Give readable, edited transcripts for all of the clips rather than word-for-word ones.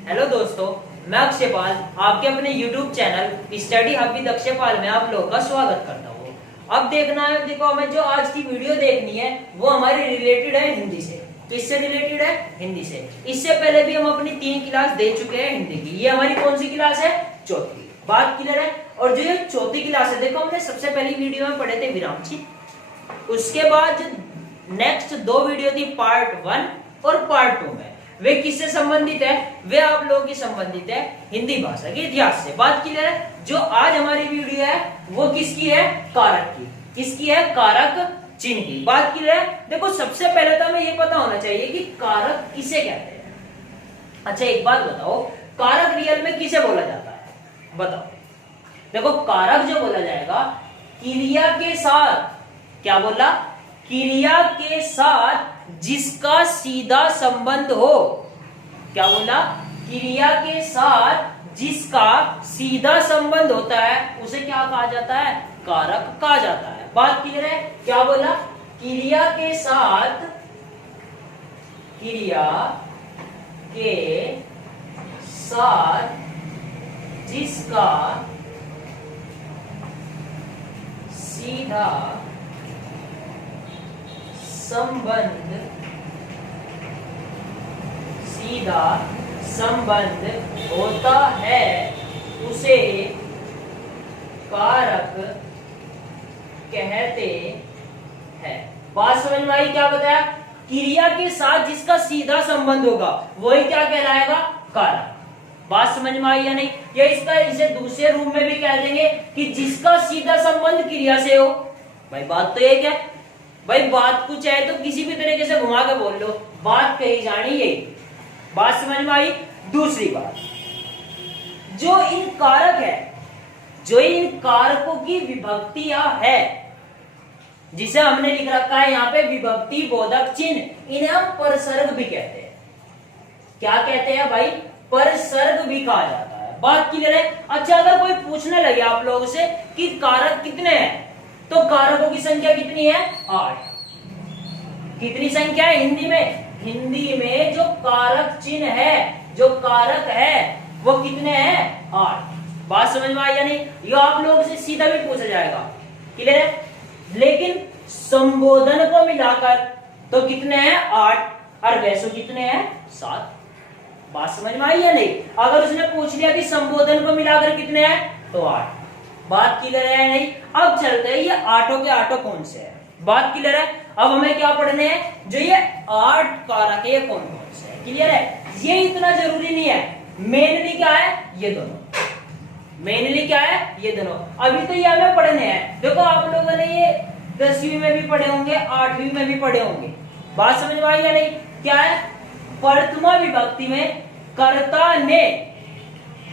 Hello दोस्तों, मैं अक्षयपाल आपके अपने YouTube channel study hub with Akshaypal में आप लोगों का स्वागत करता हूँ। अब देखना है, देखो हमें जो आज की वीडियो देखनी है वो हमारी रिलेटेड है हिंदी से। तो इससे रिलेटेड है हिंदी से। इससे पहले भी हम अपनी 3 क्लास दे चुके हैं हिंदी की। ये हमारी कौन सी क्लास है? चौथी। बात क्लियर है? और जो ये चौथी क्लास है, देखो हमने सबसे पहली वीडियो में पढ़े थे विराम चिन्ह। उसके बाद नेक्स्ट 2 वीडियो थी पार्ट 1 और पार्ट 2 में। वे किससे संबंधित है? वे आप लोगों की संबंधित है हिंदी भाषा के इतिहास से। बात क्लियर है? जो आज हमारी वीडियो है वो किसकी है? कारक की। किसकी है? कारक चिन्ह की। बात क्लियर है? देखो सबसे पहले तो हमें ये पता होना चाहिए कि कारक किसे कहते हैं। अच्छा एक बात बताओ, कारक रियल में किसे बोला जाता है? बताओ। देखो कारक जो बोला जाएगा क्रिया के साथ, क्या बोला? क्रिया के साथ जिसका सीधा संबंध हो। क्या बोला? क्रिया के साथ जिसका सीधा संबंध होता है उसे क्या कहा जाता है? कारक कहा जाता है। बात क्लियर है? क्या बोला? क्रिया के साथ, क्रिया के साथ जिसका सीधा संबंध होता है उसे कारक कहते हैं। बात समझ में आई? क्या बताया? क्रिया के साथ जिसका सीधा संबंध होगा वही क्या कहलाएगा? कारक। बात समझ में आई या नहीं? या इसे दूसरे रूप में भी कह देंगे कि जिसका सीधा संबंध क्रिया से हो। भाई बात तो एक है। भाई बात कुछ है तो किसी भी तरीके से घुमा के बोल लो, बात कही जानी यही। बात समझ में आई? दूसरी बात, जो इन कारक है, जो इन कारकों की विभक्तियां है, जिसे हमने लिख रखा है यहाँ पे विभक्ति बोधक चिन्ह, इन्हें हम परसर्ग भी कहते हैं। क्या कहते हैं भाई? परसर्ग भी कहा जाता है। बात क्लियर है? अच्छा अगर कोई पूछने लगे आप लोगों से कि कारक कितने हैं, तो कारकों की संख्या कितनी है? 8। कितनी संख्या है हिंदी में? हिंदी में जो कारक चिन्ह है, जो कारक है वो कितने हैं? 8। बात समझ में आई या नहीं? ये आप लोगों से सीधा भी पूछा जाएगा। क्लियर है? लेकिन संबोधन को मिलाकर तो कितने हैं? 8। और वैसे कितने हैं? 7। बात समझ में आई या नहीं? अगर उसने पूछ लिया कि संबोधन को मिलाकर कितने हैं, तो 8। बात क्लियर है नहीं? अब चलते हैं ये 8 के 8 कौन से है। बात क्लियर है? अब हमें क्या पढ़ने हैं? जो ये 8 कारक है कौन कौन से है। क्लियर है? ये इतना जरूरी नहीं है। मेनली क्या है? ये दोनों। मेनली क्या है? ये दोनों। अभी तो ये हमें पढ़ने हैं। देखो आप लोगों ने ये 10वीं में भी पढ़े होंगे, 8वीं में भी पढ़े होंगे। बात समझ में आई या नहीं? क्या है? प्रथमा विभक्ति में कर्ता ने,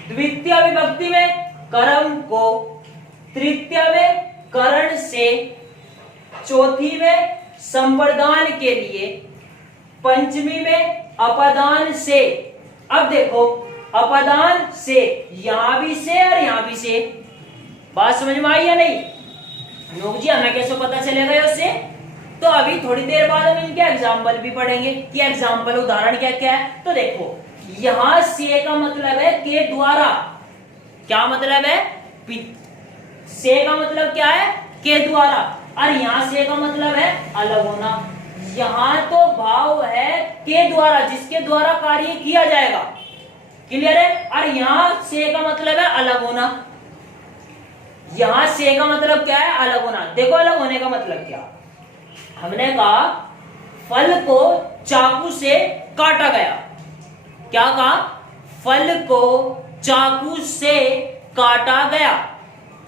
द्वितीय विभक्ति में कर्म को, तृतीय में करण से, चौथी में संप्रदान के लिए, पंचमी में अपदान से। अब देखो अपदान से, यहां भी से और यहां भी से। बात समझ में आई या नहीं? लोग जी हमें कैसे पता चलेगा उससे? तो अभी थोड़ी देर बाद हम इनके एग्जाम्पल भी पढ़ेंगे कि एग्जाम्पल उदाहरण क्या क्या है। तो देखो यहां से का मतलब है के द्वारा। क्या मतलब है? से का मतलब क्या है? के द्वारा। और यहां से का मतलब है अलग होना। यहां तो भाव है के द्वारा, जिसके द्वारा कार्य किया जाएगा। क्लियर है? और यहां से का मतलब है अलग होना। यहां से का मतलब क्या है? अलग होना। देखो अलग होने का मतलब क्या? हमने कहा फल को चाकू से काटा गया। क्या कहा? फल को चाकू से काटा गया।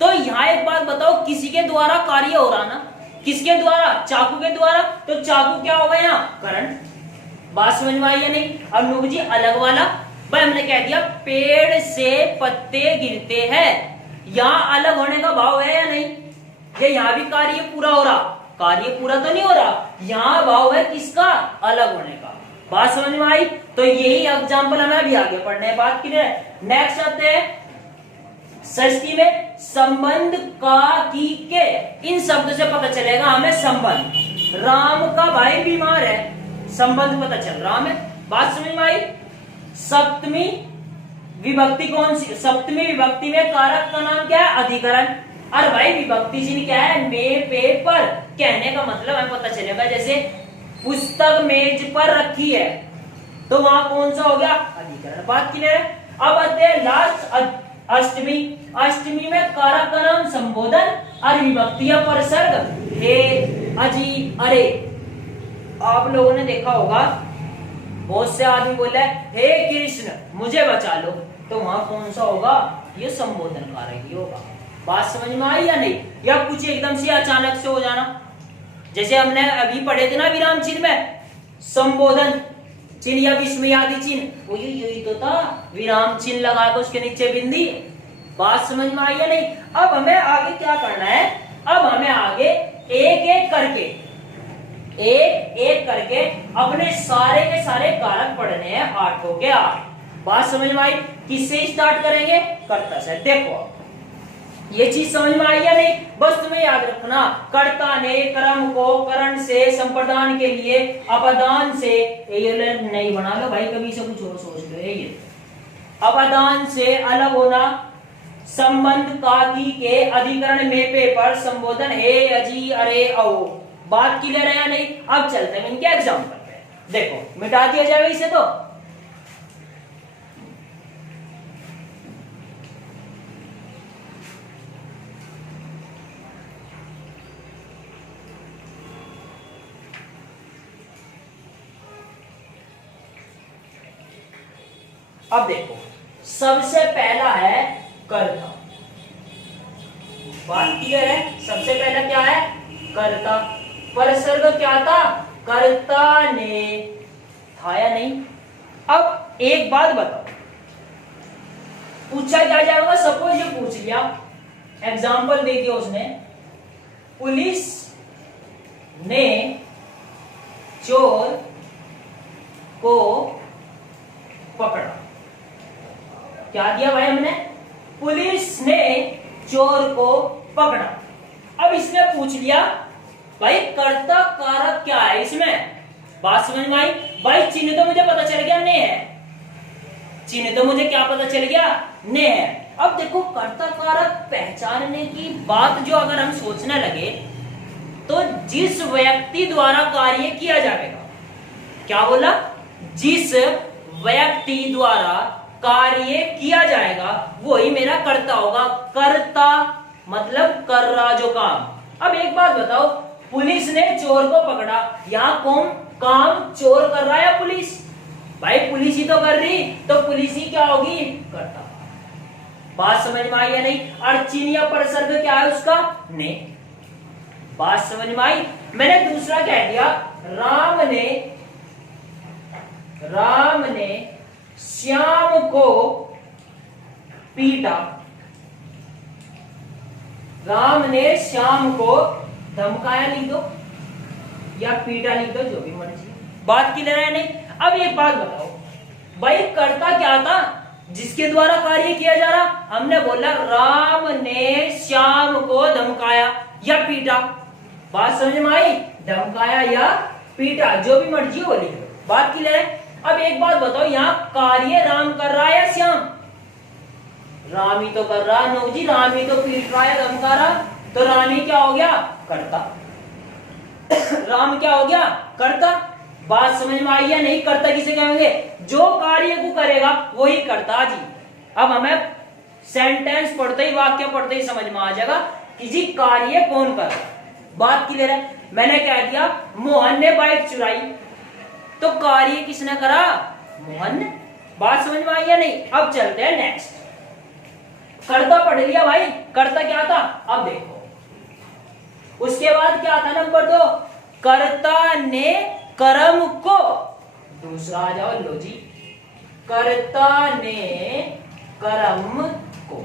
तो यहां एक बात बताओ, किसी के द्वारा कार्य हो रहा ना? किसके द्वारा? चाकू के द्वारा। तो चाकू क्या होगा यहां? करण। बात समझ में आई या नहीं? अब नुग जी अलग वाला, भाई हमने कह दिया पेड़ से पत्ते गिरते हैं। यहां अलग होने का भाव है या नहीं? ये यहां भी कार्य पूरा हो रहा? कार्य पूरा तो नहीं हो रहा। यहां भाव है किसका? अलग होने का। बात समझ में आई? तो यही एग्जाम्पल हमें अभी आगे पढ़ने हैं। बात क्लियर है? नेक्स्ट आते हैं षष्ठी में संबंध का की के। इन शब्द से पता चलेगा हमें संबंध। राम का भाई बीमार है, संबंध पता चल रहा हमें। बात समझ में आई? सप्तमी विभक्ति कौन सी, सप्तमी विभक्ति में कारक का नाम क्या है, अधिकरण। और भाई विभक्ति चिन्ह क्या है, मे पे पर, कहने का मतलब हमें पता चलेगा जैसे पुस्तक मेज पर रखी है तो वहां कौन सा हो गया, अधिकरण। बात क्लियर है। अब आते हैं लास्ट अष्टमी। अष्टमी में कारक का नाम संबोधन और विभक्ति या परसर्ग हे, अजी, अरे। आप लोगों ने देखा होगा बहुत से आदमी बोला है हे कृष्ण मुझे बचा लो, तो वहां कौन सा होगा, ये संबोधन कारक ही होगा। बात समझ में आई या नहीं, या कुछ एकदम से अचानक से हो जाना, जैसे हमने अभी पढ़े थे ना विराम चिन्ह में, संबोधन चिन्ह या विस्मयादि चिन्ह, वो यही तो था, विराम चिन्ह लगा के उसके नीचे बिंदी। बात समझ में आई या नहीं। अब हमें आगे क्या करना है, अब हमें आगे एक एक करके अपने सारे के सारे कारक पढ़ने हैं, 8 के 8। बात समझ में आई। किससे स्टार्ट करेंगे, कर्ता से। देखो ये चीज समझ में आई या नहीं, बस तुम्हें याद रखना, कर्ता ने कर्म को करण से संप्रदान के लिए अपदान से, ये नहीं बना लो भाई, कभी से कुछ और सोच लो, ये अपदान से अलग होना, संबंध काकी के अधिकरण में पे पर संबोधन हे, अजी, अरे, औ। बात क्लियर है या नहीं। अब चलते हैं इनके एग्जाम्पल पे। देखो मिटा दिया जाएगा इसे तो, अब देखो सबसे पहला है कर्ता। बात क्लियर है, सबसे पहला क्या है, कर्ता। परसर्ग क्या था, कर्ता ने, था या नहीं। अब एक बात बताओ, पूछा क्या जाएगा, सपोज ये पूछ लिया, एग्जाम्पल दे दिया उसने, पुलिस ने चोर को पकड़ा। क्या दिया भाई हमने, पुलिस ने चोर को पकड़ा। अब इसने पूछ लिया भाई कर्ता कारक क्या है इसमें। बात समझ में आई। भाई चिन्ह तो मुझे पता चल गया ने है, चिन्ह तो मुझे क्या पता चल गया, ने है। अब देखो कर्ता कारक पहचानने की बात जो अगर हम सोचने लगे तो जिस व्यक्ति द्वारा कार्य किया जाएगा, क्या बोला, जिस व्यक्ति द्वारा कार्य किया जाएगा वही मेरा कर्ता होगा। कर्ता मतलब कर रहा जो काम। अब एक बात बताओ, पुलिस ने चोर को पकड़ा, यहाँ कौन काम चोर कर रहा है, पुलिस। भाई पुलिस ही तो कर रही, तो पुलिस ही क्या होगी, कर्ता। बात समझ में आई या नहीं। और चिन्ह या परसर्ग क्या है उसका, ने। बात समझ में आई। मैंने दूसरा कह दिया, राम ने श्याम को पीटा, राम ने श्याम को धमकाया लिख दो या पीटा लिख दो, जो भी मर्जी। बात क्लियर है नहीं। अब एक बात बताओ भाई, कर्ता क्या था जिसके द्वारा कार्य किया जा रहा, हमने बोला राम ने श्याम को धमकाया या पीटा। बात समझ में आई, धमकाया या पीटा, जो भी मर्जी हो लिख दो। बात क्लियर है। अब एक बात बताओ, यहाँ कार्य राम कर रहा है या श्याम, राम ही तो कर रहा है। नो जी, राम ही तो पीट रहा है, धमका रहा, तो राम ही क्या हो गया, कर्ता। राम क्या हो गया, कर्ता। बात समझ में आई या नहीं। कर्ता किसे कहेंगे, जो कार्य को करेगा वही कर्ता जी। अब हमें सेंटेंस पढ़ते ही, वाक्य पढ़ते ही समझ में आ जाएगा कि जी कार्य कौन कर रहा। बात क्लियर है। मैंने कह दिया मोहन ने बाइक चुराई, तो कार्य किसने करा, मोहन ने। बात समझ में आई या नहीं। अब चलते हैं नेक्स्ट। कर्ता पढ़ लिया भाई, कर्ता क्या था, अब देखो उसके बाद क्या था, नंबर 2, कर्ता ने कर्म को, दूसरा आ जाओ, लो जी, कर्ता ने कर्म को।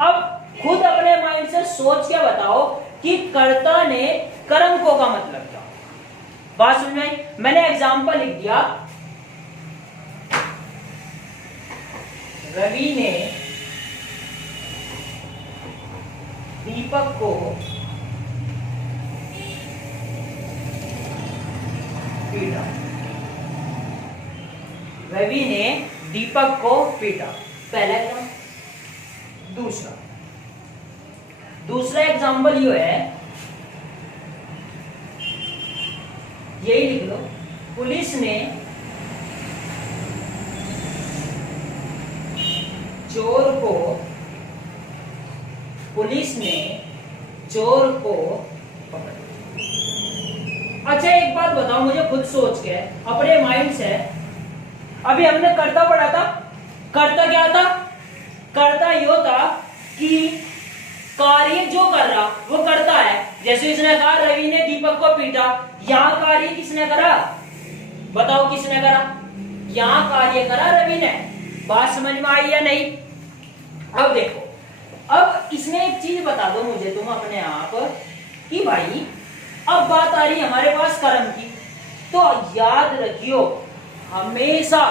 अब खुद अपने माइंड से सोच के बताओ कि कर्ता ने कर्म को का मतलब क्या। बात समझ में आई। मैंने एग्जाम्पल लिख दिया, रवि ने दीपक को पीटा। रवि ने दीपक को पीटा। पहला एग्जाम्पल। दूसरा एग्जाम्पल ये है, यही लिख लो, पुलिस ने चोर को पकड़ा। अच्छा एक बात बताओ मुझे खुद सोच के, अपने माइंड से, अभी हमने कर्ता पढ़ा था, कर्ता क्या था? कर्ता यो था कि कार्य जो कर रहा वो करता है। जैसे इसने कहा रवि ने दीपक को पीटा, यहां कार्य किसने करा? बताओ किसने करा? यहां कार्य करा रवि ने। बात समझ में आई या नहीं? अब देखो, अब इसमें एक चीज बता दो मुझे तुम अपने आप कि भाई अब बात आ रही है हमारे पास कर्म की, तो याद रखियो हमेशा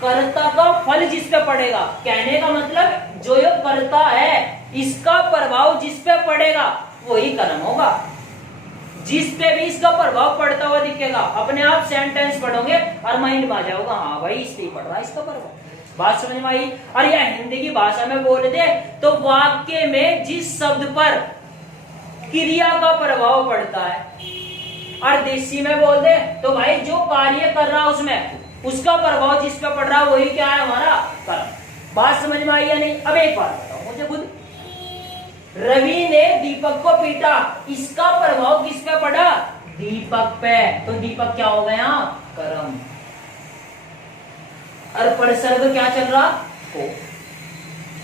कर्ता का फल जिस पे पड़ेगा, कहने का मतलब जो ये कर्ता है इसका प्रभाव जिस पे पड़ेगा वही कर्म होगा। जिस पे भी इसका प्रभाव पड़ता हुआ दिखेगा, अपने आप सेंटेंस पढ़ोगे और माइंड में आ जाओगा, हाँ भाई इस पे पड़ रहा है इसका प्रभाव। बात समझ में आई? और यह हिंदी की भाषा में बोल दे तो वाक्य में जिस शब्द पर क्रिया का प्रभाव पड़ता है, और देसी में बोल दे तो भाई जो कार्य कर रहा है उसमें उसका प्रभाव जिस पे पड़ रहा है वही क्या है? हमारा कर्म। बात समझ में आई या नहीं? अब एक बात बताओ मुझे खुद, रवि ने दीपक को पीटा, इसका प्रभाव किस पे पड़ा? दीपक पे। तो दीपक क्या हो गया? कर्म। और परसर्ग क्या चल रहा? को।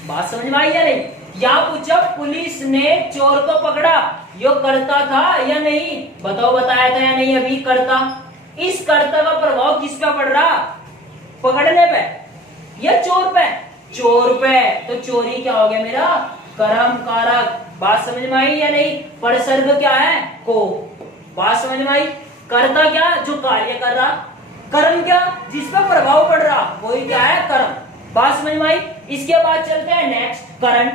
बात समझ में आई या नहीं? या पूछा पुलिस ने चोर को पकड़ा, यो कर्ता था या नहीं? बताओ बताया था या नहीं अभी? कर्ता। इस कर्ता का प्रभाव किस पे पड़ रहा? पकड़ने पे या चोर पे? चोर पे। तो चोरी क्या हो गया मेरा? कर्म कारक। बात समझ में आई या नहीं? परसर्ग क्या है? को। बात समझ में आई? कर्ता क्या? जो कार्य कर रहा। कर्म क्या? जिस पे प्रभाव पड़ रहा वही क्या है? कर्म। बात समझ में आई? इसके बाद चलते हैं नेक्स्ट, करण।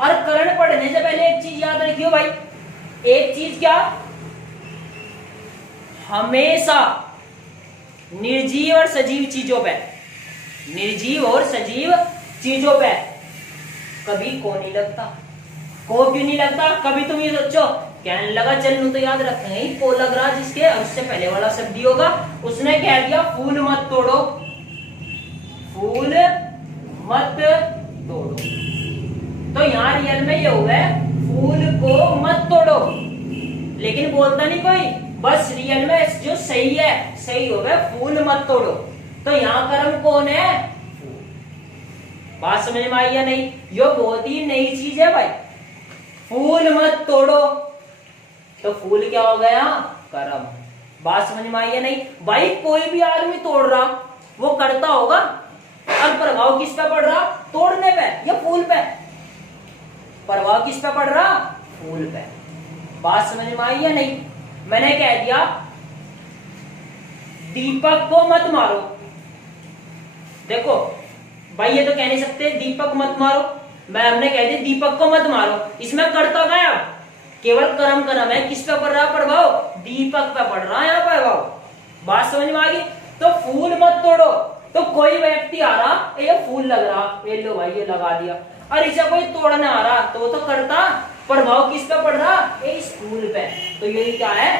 और करण पढ़ने से पहले एक चीज याद रखियो भाई, एक चीज क्या? हमेशा निर्जीव और सजीव चीजों पे, निर्जीव और सजीव चीजों पे कभी को नहीं लगता। को क्यों नहीं लगता? कभी तुम ये सोचो कहने लगा चल नू तो याद रखेंगे, को लग रहा जिसके उससे पहले वाला शब्द ही होगा। उसने कह दिया फूल मत तोड़ो, फूल मत तोड़ो, तो यहाँ रियल में ये हुआ है फूल को मत तोड़ो, लेकिन बोलता नहीं कोई, बस रियल में जो सही है सही हो गया फूल मत तोड़ो। तो यहाँ कर्म कौन है? बात समझ में आई या नहीं? ये बहुत ही नई चीज है भाई, फूल मत तोड़ो, तो फूल क्या हो गया? कर्म। बात समझ में आई या नहीं? भाई कोई भी आदमी तोड़ रहा वो करता होगा, और प्रभाव किस पे पड़ रहा? तोड़ने पे या फूल पे? प्रभाव किस पे पड़ रहा? फूल पे। बात समझ में आई या नहीं? मैंने कह दिया दीपक को मत मारो, देखो भाई ये तो कह नहीं सकते दीपक मत मारो, मैं हमने कह दिया दीपक को मत मारो, इसमें करता गया केवल कर्म कर्म है, किस पे पड़ रहा प्रभाव? दीपक पे पड़ रहा है यहाँ प्रभाव। बात समझ में आ गई? तो फूल मत तोड़ो, तो कोई व्यक्ति आ रहा ये फूल लग रहा, ये लो भाई ये लगा दिया, और इसे कोई तोड़ने आ रहा तो वो तो करता, प्रभाव किस पे पड़ रहा? इस फूल पे, तो यही क्या है?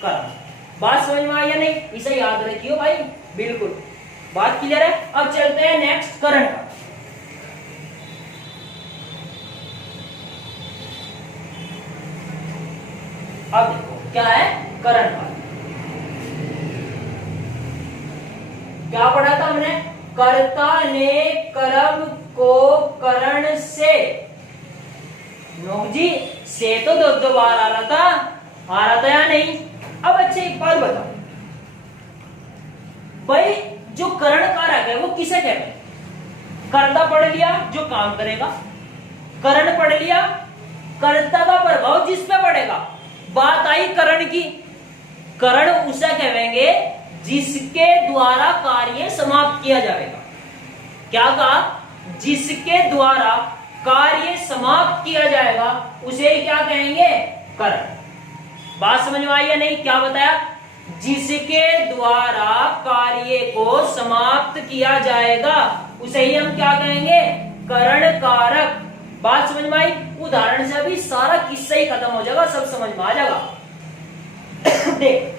कर्म। बात समझ में आई या नहीं? इसे याद रखियो भाई, बिल्कुल बात क्लियर है। अब चलते हैं नेक्स्ट करण का। अब देखो क्या है करण का, क्या पढ़ा था हमने? कर्ता ने कर्म को करण से, नोक जी से तो दो बार आ रहा था या नहीं? अब अच्छे एक बात बताओ भाई, जो करण कारक है वो किसे कहते हैं? कर्ता पढ़ लिया जो काम करेगा, करण पढ़ लिया कर्ता का प्रभाव जिस पे पड़ेगा। बात आई करण की, करण उसे कहेंगे जिसके द्वारा कार्य समाप्त किया जाएगा। क्या कहा? जिसके द्वारा कार्य समाप्त किया जाएगा उसे क्या कहेंगे? करण। बात समझ में आई या नहीं? क्या बताया? जिसके द्वारा कार्य को समाप्त किया जाएगा उसे ही हम क्या कहेंगे, करण कारक। बात समझ में आई? उदाहरण से अभी सारा किस्सा ही खत्म हो जाएगा, सब समझ में आ जाएगा। देख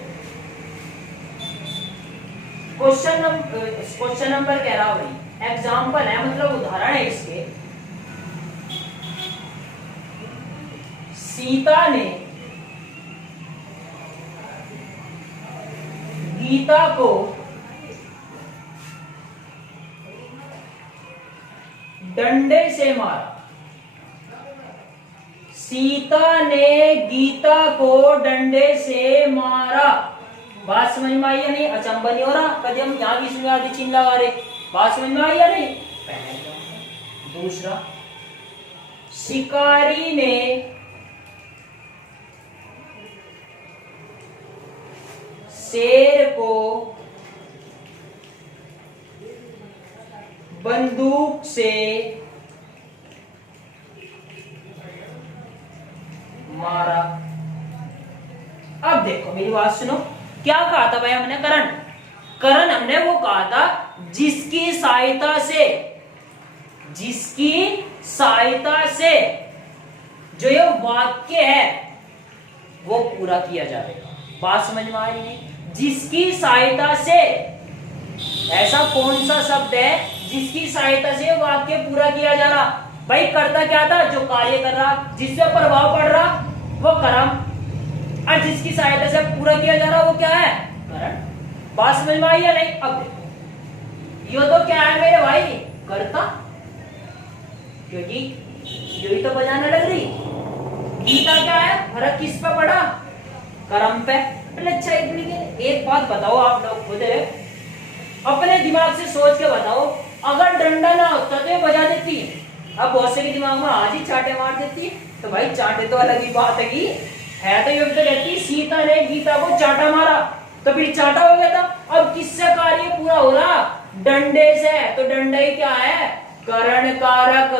क्वेश्चन नंबर कह रहा भाई, एग्जाम्पल है मतलब उदाहरण है इसके। सीता ने गीता को डंडे से मारा। सीता ने गीता को डंडे से मारा। बात समझ में आई या नहीं? अचंबा नहीं हो रहा? कभी हम यहाँ भी आगे चिन्ह लगा रहे। बात समझ में आई या नहीं? पहले दूसरा, शिकारी ने शेर को बंदूक से मारा। अब देखो मेरी बात सुनो, क्या कहा था भाई हमने? करण। करण हमने वो कहा था जिसकी सहायता से, जिसकी सहायता से जो ये वाक्य है वो पूरा किया जाएगा। बात समझ में आई नहीं? जिसकी सहायता से, ऐसा कौन सा शब्द है जिसकी सहायता से वाक्य पूरा किया जा रहा? भाई करता क्या था? जो कार्य कर रहा, जिससे प्रभाव पड़ रहा वो कर्म, और जिसकी सहायता से पूरा किया जा रहा वो क्या है? करण। बात समझ में आई या नहीं? अब देखो ये तो क्या है मेरे भाई? कर्ता, क्योंकि यही तो बजाने लग रही। गीता क्या है? फर्क किस पे पड़ा? कर्म पे। अच्छा एक बात बताओ, आप लोग खुद अपने दिमाग से सोच के बताओ, अगर डंडा ना होता तो ये बजा देती। अब बहुत से के दिमाग में आज ही चाटे मार देती, तो भाई चाटे तो अलग ही बात है तो ये तो कहती सीता ने गीता को चाटा मारा, तो फिर चाटा हो गया था। अब किससे कार्य पूरा हो रहा? डंडे से। तो डंडा ही क्या है? करण कारक।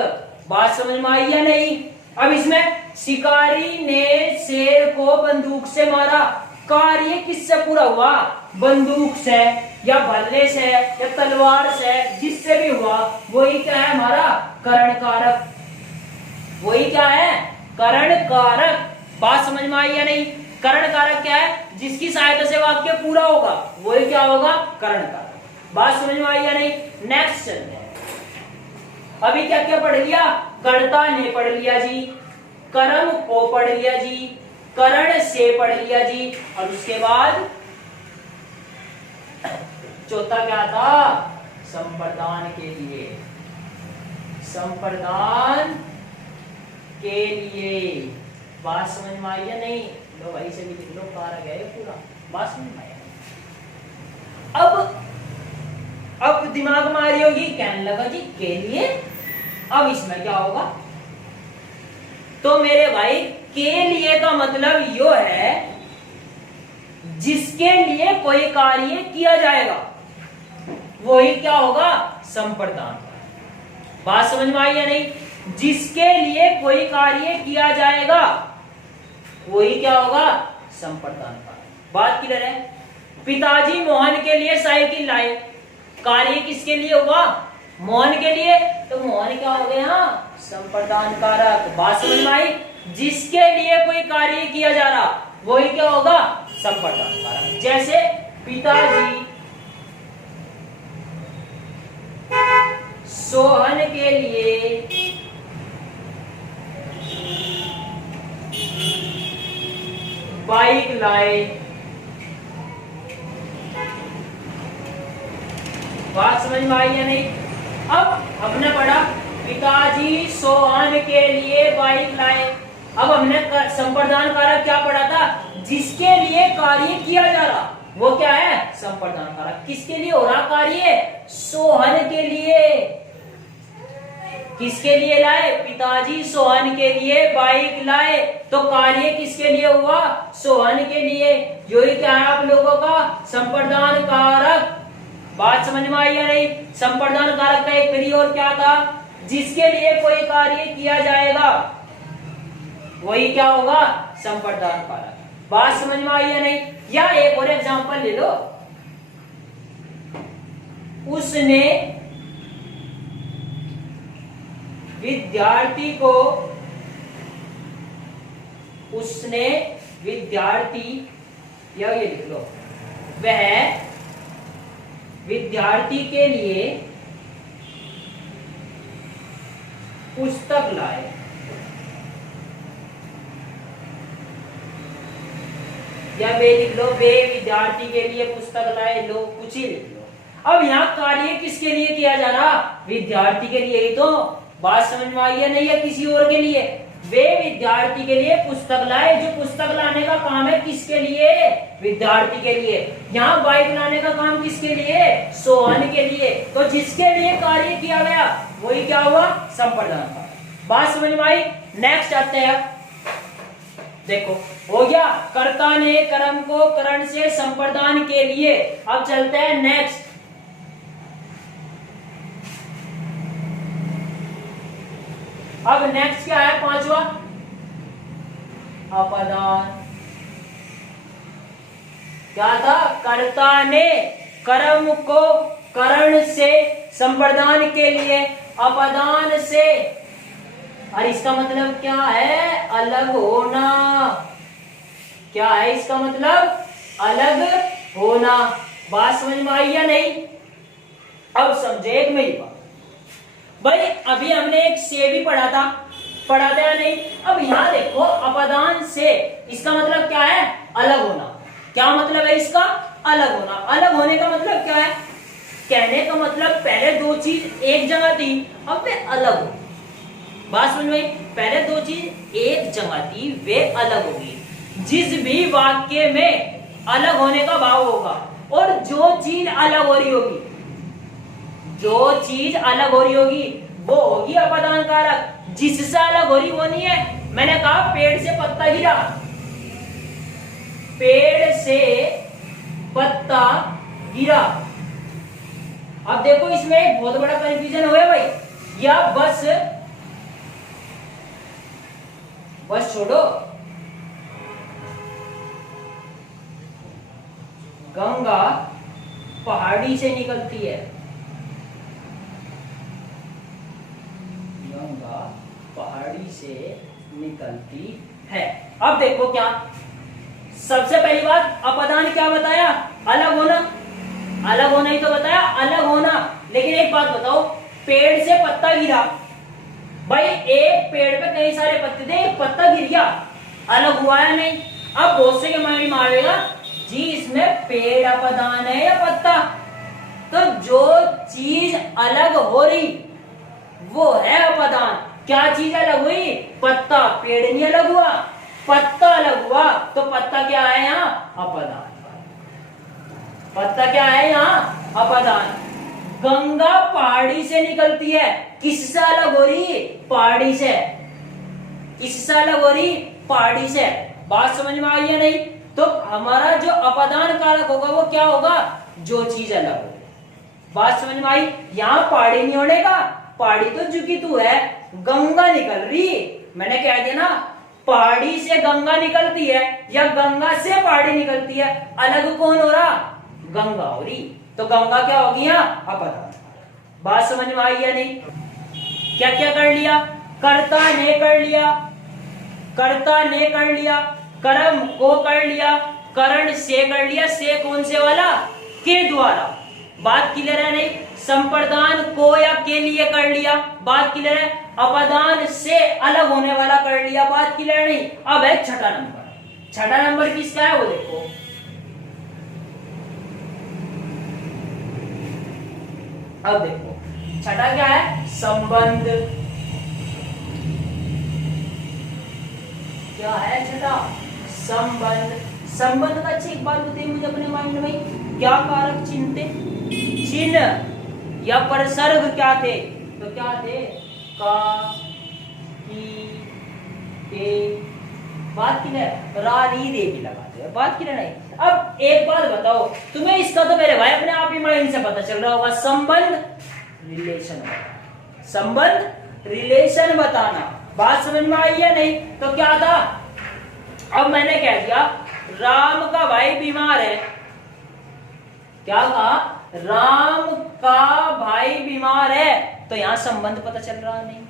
बात समझ में आई या नहीं? अब इसमें शिकारी ने शेर को बंदूक से मारा, कार्य किससे पूरा हुआ? बंदूक से या भल्ले से या तलवार से, जिससे भी हुआ वही क्या है हमारा? करण कारक। वही क्या है? करण कारक। बात समझ में आई या नहीं? करण कारक क्या है? जिसकी सहायता से वाक्य पूरा होगा वही क्या होगा? करण कारक। बात समझ में आई या नहीं? नेक्स्ट चलते हैं। अभी क्या क्या पढ़ लिया? कर्ता ने पढ़ लिया जी, कर्म को पढ़ लिया जी, करण से पढ़ लिया जी, और उसके बाद चौथा क्या था? संप्रदान के लिए। संप्रदान के लिए। बात समझ में आई या नहीं? लो भाई से भी लिख लो, कारक है पूरा। बात समझ में आई? अब दिमाग में आ रही होगी, कहने लगा जी के लिए। अब इसमें क्या होगा? तो मेरे भाई के लिए का मतलब यो है जिसके लिए कोई कार्य किया जाएगा वही क्या होगा? संप्रदान। बात समझ में आई या नहीं? जिसके लिए कोई कार्य किया जाएगा वही क्या होगा? संप्रदान। बात क्लियर है? पिताजी मोहन के लिए साइकिल लाए, कार्य किसके लिए हुआ? मोहन के लिए, तो मोहन क्या हो गया? संप्रदान कारक। बात समझ में आई? जिसके लिए कोई कार्य किया जा रहा वही क्या होगा? संप्रदान कारक। जैसे पिताजी सोहन के लिए बाइक लाए। बात समझ में आई या नहीं? अब हमने पढ़ा पिताजी सोहन के लिए बाइक लाए। अब हमने संप्रदान कारक क्या पढ़ा था? जिसके लिए कार्य किया जा रहा वो क्या है? संप्रदान कारक। किसके लिए हो रहा कार्य? सोहन के लिए। किसके लिए लाए? पिताजी सोहन के लिए बाइक लाए, तो कार्य किसके लिए हुआ? सोहन के लिए। यही क्या है आप लोगों का? संप्रदान कारक। बात समझ में आई या नहीं? संप्रदान कारक का एक प्रयोग क्या था? जिसके लिए कोई कार्य किया जाएगा वही क्या होगा? संप्रदान कारक। बात समझ में आई या नहीं? या एक और एग्जांपल ले लो। उसने विद्यार्थी को, उसने विद्यार्थी, या ये लिख लो, वह विद्यार्थी के लिए पुस्तक लाए। या वे लिख लो, वे विद्यार्थी के लिए पुस्तक लाए, लो कुछ ही लिख लो। अब यहाँ कार्य किसके लिए किया जा रहा? विद्यार्थी के लिए ही तो। बात समझ में आई है नहीं, या किसी और के लिए? वे विद्यार्थी के लिए पुस्तक लाए। जो पुस्तक लाने का काम है किसके लिए? विद्यार्थी के लिए। यहाँ बाइक लाने का काम किसके लिए? सोहन के लिए। तो जिसके लिए कार्य किया गया वही क्या हुआ? संप्रदान का। बात समझ में आई? नेक्स्ट आते हैं। देखो हो गया, कर्ता ने कर्म को करण से संप्रदान के लिए। अब चलते हैं नेक्स्ट। अब नेक्स्ट क्या है? पांचवा, अपदान। क्या था? कर्ता ने कर्म को करण से संप्रदान के लिए, अपदान से। और इसका मतलब क्या है? अलग होना। क्या है इसका मतलब? अलग होना। बात समझ में आई या नहीं? अब समझे एक मेरी बात भाई। अभी हमने एक से भी पढ़ा था या नहीं? अब यहां देखो, अपदान से, इसका मतलब क्या है? अलग होना। क्या मतलब है इसका? अलग होना। अलग होने का मतलब क्या है? कहने का मतलब पहले दो चीज एक जगह थी, अब वे अलग हो। बात समझ में? पहले दो चीज एक जगह थी, वे अलग होगी। जिस भी वाक्य में अलग होने का भाव होगा, और जो चीज अलग हो रही होगी, जो चीज अलग हो रही होगी वो होगी अपदान कारक। जिससे अलग हो रही वो नहीं है। मैंने कहा पेड़ से पत्ता गिरा, पेड़ से पत्ता गिरा। अब देखो इसमें एक बहुत बड़ा कंफ्यूजन हो गया भाई। या बस छोड़ो, गंगा पहाड़ी से निकलती है, गंगा पहाड़ी से निकलती है। अब देखो क्या, सबसे पहली बात अपदान क्या बताया? अलग होना। अलग होना ही तो बताया, अलग होना। लेकिन एक बात बताओ, पेड़ से पत्ता गिरा, भाई एक पेड़ पे कई सारे पत्ते थे, एक पत्ता गिर गया, अलग हुआ है नहीं? अब बहुत से के माइंड मारेगा जी इसमें पेड़ अपदान है या पत्ता? तो जो चीज अलग हो रही वो है अपदान। क्या चीज अलग हुई? पत्ता। पेड़ नहीं अलग हुआ, पत्ता अलग हुआ। तो पत्ता क्या है यहाँ? अपदान। पत्ता क्या है यहाँ? अपदान। गंगा पहाड़ी से निकलती है, किससे अलग हो रही? पहाड़ी से। किससे अलग हो रही? पहाड़ी से। बात समझ में आई है नहीं? तो हमारा जो अपदान कारक होगा वो क्या होगा? जो चीज अलग हो। बात समझ में आई? यहाँ पहाड़ी नहीं होने का, पहाड़ी तो झुकी तू है, गंगा निकल रही। मैंने कह दिया ना, पहाड़ी से गंगा निकलती है या गंगा से पहाड़ी निकलती है, अलग कौन हो रहा? गंगा हो रही। तो गंगा क्या होगी यहाँ? अपदान। बात समझ में आई या नहीं? क्या क्या कर लिया? कर्ता ने कर लिया, कर्ता ने कर लिया, कर्म को कर लिया, करण से कर लिया। से कौन से वाला? के द्वारा। बात क्लियर है नहीं? संप्रदान को या के लिए कर लिया, बात क्लियर है? अपदान से अलग होने वाला कर लिया, बात क्लियर नहीं? अब है छठा नंबर। छठा नंबर किसका है वो देखो। अब देखो छठा क्या है? संबंध। क्या है छठा? संबंध। संबंध का अच्छी एक बात बताइए मुझे अपने माइंड में, क्या कारक चिन्ह थे? चिन्ह या परसर्ग क्या थे? तो क्या थे? का, की, के। बात क्लियर? रा री रे भी लगाते हैं, बात क्लियर नहीं? अब एक बात बताओ, तुम्हें इसका तो मेरे भाई अपने आप ही माइंड से पता चल रहा होगा। संबंध रिलेशन बताना, संबंध रिलेशन बताना। बात समझ में आई या नहीं? तो क्या था? अब मैंने कह दिया राम का भाई बीमार है, क्या कहा? राम का भाई बीमार है। तो यहाँ संबंध पता चल रहा नहीं,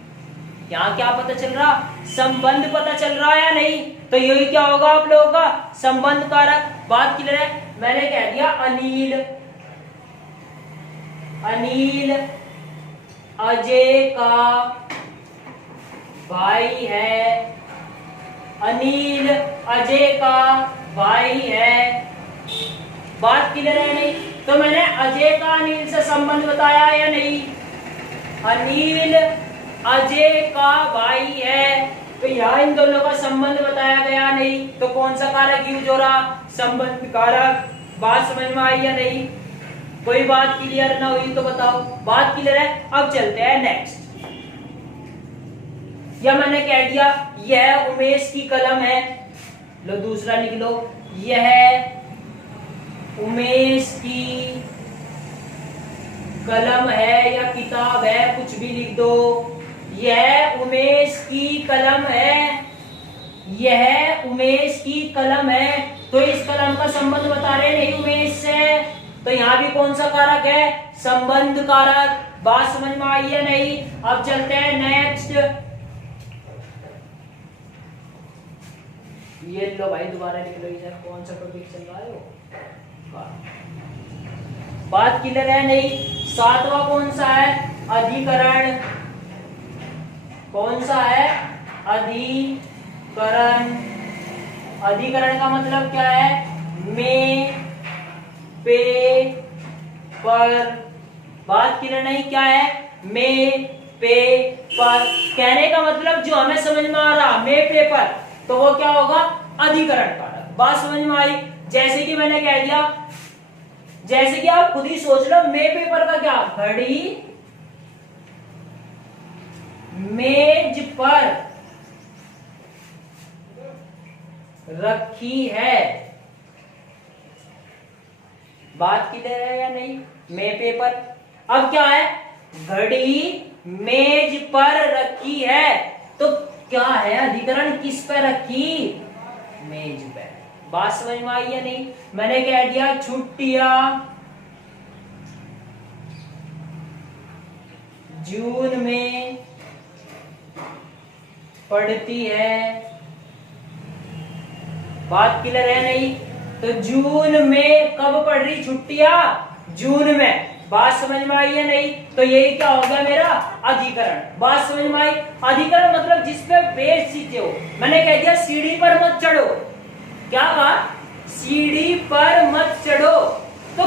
यहाँ क्या पता चल रहा? संबंध पता चल रहा है या नहीं? तो यही क्या होगा आप लोगों का? संबंध कारक। बात क्लियर है? मैंने कह दिया अनिल, अनिल अजय का भाई है, अनिल अजय का भाई है। बात क्लियर है नहीं? तो मैंने अजय का अनिल से संबंध बताया या नहीं? अनिल अजय का भाई है, तो यहाँ इन दोनों का संबंध बताया गया नहीं। तो कौन सा कारक यूज हो रहा? संबंध कारक। बात समझ में आई या नहीं? कोई बात क्लियर ना हुई तो बताओ। बात क्लियर है? अब चलते हैं नेक्स्ट। या मैंने कह दिया यह उमेश की कलम है, लो दूसरा लिख लो, यह उमेश की कलम है या किताब है, कुछ भी लिख दो। यह उमेश की कलम है, यह उमेश की कलम है। तो इस कलम का संबंध बता रहे नहीं उमेश से, तो यहां भी कौन सा कारक है? संबंध कारक। बात समझ में आई है नहीं? अब चलते हैं नेक्स्ट। ये लो भाई दोबारा लिख लो, इधर कौन सा टॉपिक चल रहा है वो। बात क्लियर है नहीं? सातवां कौन सा है? अधिकरण। कौन सा है? अधिकरण। अधिकरण का मतलब क्या है? में, पे, पर। बात क्लियर नहीं? क्या है? में, पे, पर। कहने का मतलब जो हमें समझ में आ रहा में, पे, पर, तो वो क्या होगा? अधिकरण कारक। बात समझ में आई? जैसे कि मैंने कह दिया, जैसे कि आप खुद ही सोच लो, में पेपर का क्या? घड़ी मेज पर रखी है। बात क्लियर है या नहीं? में पेपर। अब क्या है? घड़ी मेज पर रखी है, तो क्या है? अधिकरण किस पर रखी? मेज पर। बात समझ में आई या नहीं? मैंने कह दिया छुट्टियां जून में पड़ती है। बात क्लियर है नहीं? तो जून में कब पड़ रही छुट्टियां? जून में। बात समझ में आई है नहीं? तो यही क्या हो गया मेरा? अधिकरण। बात समझ में आई? अधिकरण मतलब जिसपे बेस चीजें हो। मैंने कह दिया सीढ़ी पर मत चढ़ो। क्या कहा? सीढ़ी पर मत चढ़ो। तो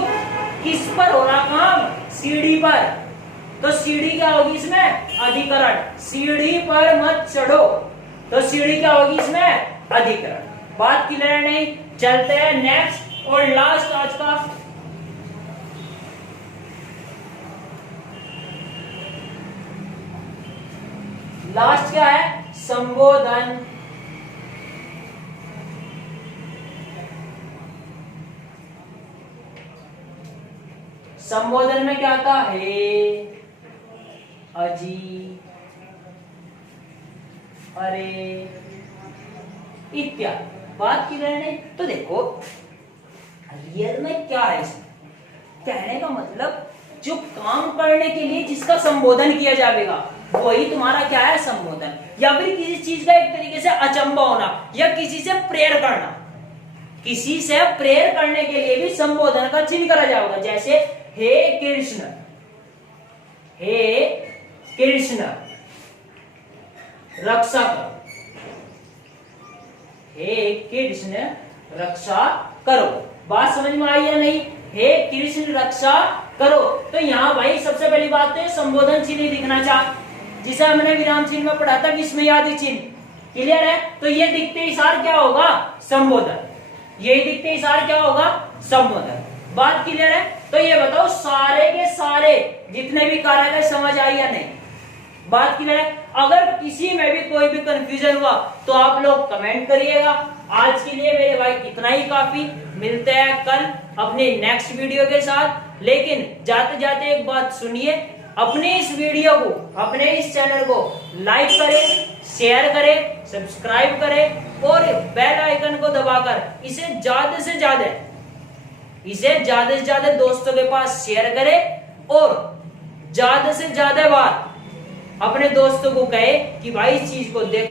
किस पर हो रहा काम? सीढ़ी पर। तो सीढ़ी क्या होगी इसमें? अधिकरण। सीढ़ी पर मत चढ़ो, तो सीढ़ी क्या होगी इसमें? अधिकरण। बात क्लियर नहीं? चलते हैं नेक्स्ट और लास्ट आज का। लास्ट क्या है? संबोधन। संबोधन में क्या था? हे, अजी, अरे इत्यादि। बात की रहे नहीं? तो देखो रियल में क्या है इसमें? कहने का मतलब जो काम करने के लिए जिसका संबोधन किया जाएगा वही तुम्हारा क्या है? संबोधन। या फिर किसी चीज का एक तरीके से अचंबा होना, या किसी से प्रेयर करना। किसी से प्रेयर करने के लिए भी संबोधन का चिन्ह करा जाएगा। जैसे हे कृष्ण, हे कृष्ण रक्षा करो, हे कृष्ण रक्षा करो। बात समझ में आई या नहीं? हे कृष्ण रक्षा करो। तो यहाँ भाई सबसे पहली बात तो संबोधन चिन्ह दिखना चाहिए, जिसे हमने विराम चिन्ह में पढ़ा था, विस्मयादि चिन्ह। क्लियर है? तो ये दिखते ही सार क्या होगा? संबोधन। यही दिखते ही सार क्या होगा? संबोधन। बात क्लियर है? तो ये बताओ सारे के सारे जितने भी कार्यालय समझ आई या नहीं? बात क्लियर है? अगर किसी में भी कोई भी कंफ्यूजन हुआ तो आप लोग कमेंट करिएगा। आज के लिए मेरे भाई इतना ही काफी। मिलते हैं कल अपने नेक्स्ट वीडियो के साथ। लेकिन जाते जाते एक बात सुनिए, अपने इस वीडियो को, अपने इस चैनल को लाइक करें, शेयर करें, सब्सक्राइब करें और बेल आइकन को दबाकर इसे ज्यादा से ज्यादा इसे ज्यादा से ज्यादा दोस्तों के पास शेयर करे और ज्यादा से ज्यादा बार अपने दोस्तों को कहे कि भाई इस चीज को देख।